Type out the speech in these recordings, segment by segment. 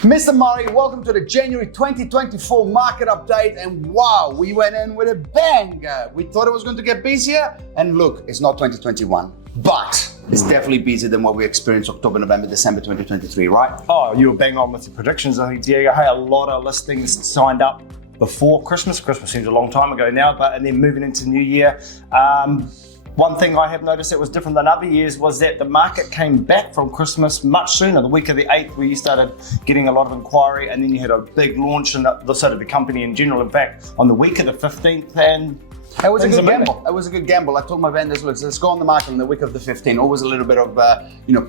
Mr. Murray, welcome to the January 2024 market update. And wow, we went in with a bang. We thought it was going to get busier. And look, it's not 2021, but it's definitely busier than what we experienced October, November, December 2023, right? Oh, you were bang on with your predictions, I think, Diego. Hey, a lot of listings signed up before Christmas. Christmas seems a long time ago now, and then moving into New Year. One thing I have noticed that was different than other years was that the market came back from Christmas much sooner. The week of the 8th, where you started getting a lot of inquiry, and then you had a big launch and sort of the company in general. In fact, on the week of the 15th, and it was a good gamble. It was a good gamble. I told my vendors, look, let's go on the market on the week of the 15th. Always a little bit of,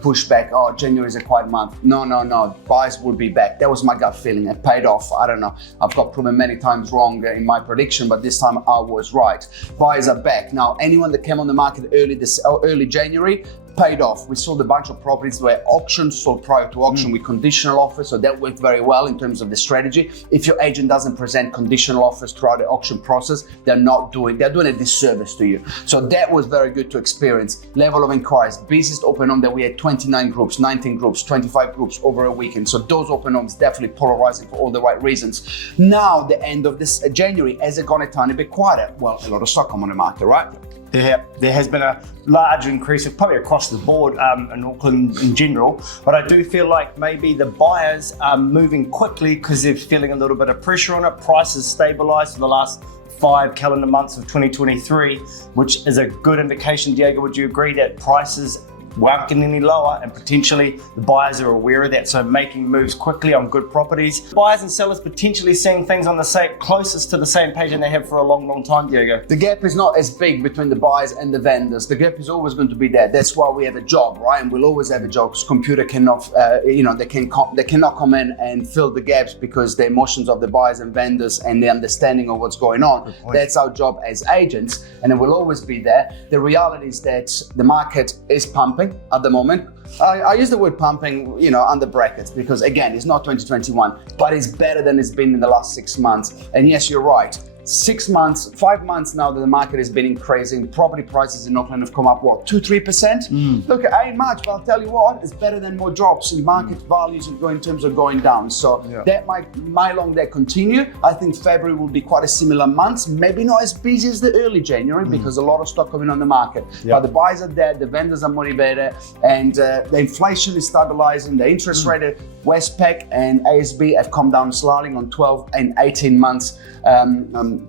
pushback. Oh, January is a quiet month. No. Buyers will be back. That was my gut feeling. It paid off. I don't know. I've got proven many times wrong in my prediction, but this time I was right. Buyers are back. Now, anyone that came on the market early January, paid off. We sold a bunch of properties that were auctioned, sold prior to auction with conditional offers, so that worked very well in terms of the strategy. If your agent doesn't present conditional offers throughout the auction process, they're doing a disservice to you. So that was very good to experience. Level of inquiries, busiest open home that we had 29 groups, 19 groups, 25 groups over a weekend. So those open homes definitely polarizing for all the right reasons. Now, the end of this January, has it gone a tiny bit quieter? Well, a lot of stock come on the market, right? There has been a large increase, probably across the board in Auckland in general, but I do feel like maybe the buyers are moving quickly because they're feeling a little bit of pressure on it. Prices stabilised for the last 5 calendar months of 2023, which is a good indication. Diego, would you agree that prices won't get any lower, and potentially the buyers are aware of that, so making moves quickly on good properties? Buyers and sellers potentially seeing things on the closest to the same page than they have for a long time, Diego. The gap is not as big between the buyers and the vendors. The gap is always going to be there. That's why we have a job, right? And we'll always have a job, because computer cannot, they cannot come in and fill the gaps, because the emotions of the buyers and vendors and the understanding of what's going on. That's our job as agents, and it will always be there. The reality is that the market is pumping at the moment. I use the word pumping, under brackets, because again, it's not 2021, but it's better than it's been in the last 6 months. And yes, you're right. 5 months now that the market has been increasing. Property prices in Auckland have come up, 2-3%? Look, it ain't much, but I'll tell you what, it's better than more drops in market values in terms of going down. So that might long that continue. I think February will be quite a similar month, maybe not as busy as the early January, because a lot of stock coming on the market. But the buyers are there, the vendors are motivated, and the inflation is stabilizing. The interest rate, Westpac and ASB have come down slightly on 12 and 18 months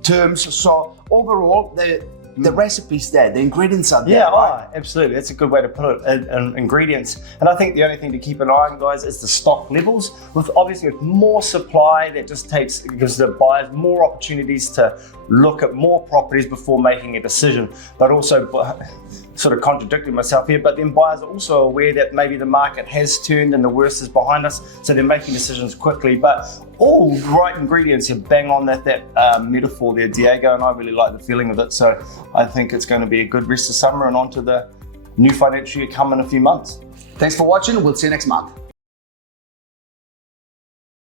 terms. So overall, the recipe's there, the ingredients are there. Yeah, right? Absolutely. That's a good way to put it, ingredients. And I think the only thing to keep an eye on, guys, is the stock levels. With more supply, that just gives the buyers more opportunities to look at more properties before making a decision. But also, sort of contradicting myself here, but then buyers are also aware that maybe the market has turned and the worst is behind us, so they're making decisions quickly. But all right ingredients, you bang on that metaphor there, Diego, and I really like the feeling of it. So I think it's going to be a good rest of summer and on to the new financial year come in a few months. Thanks for watching. We'll see you next month.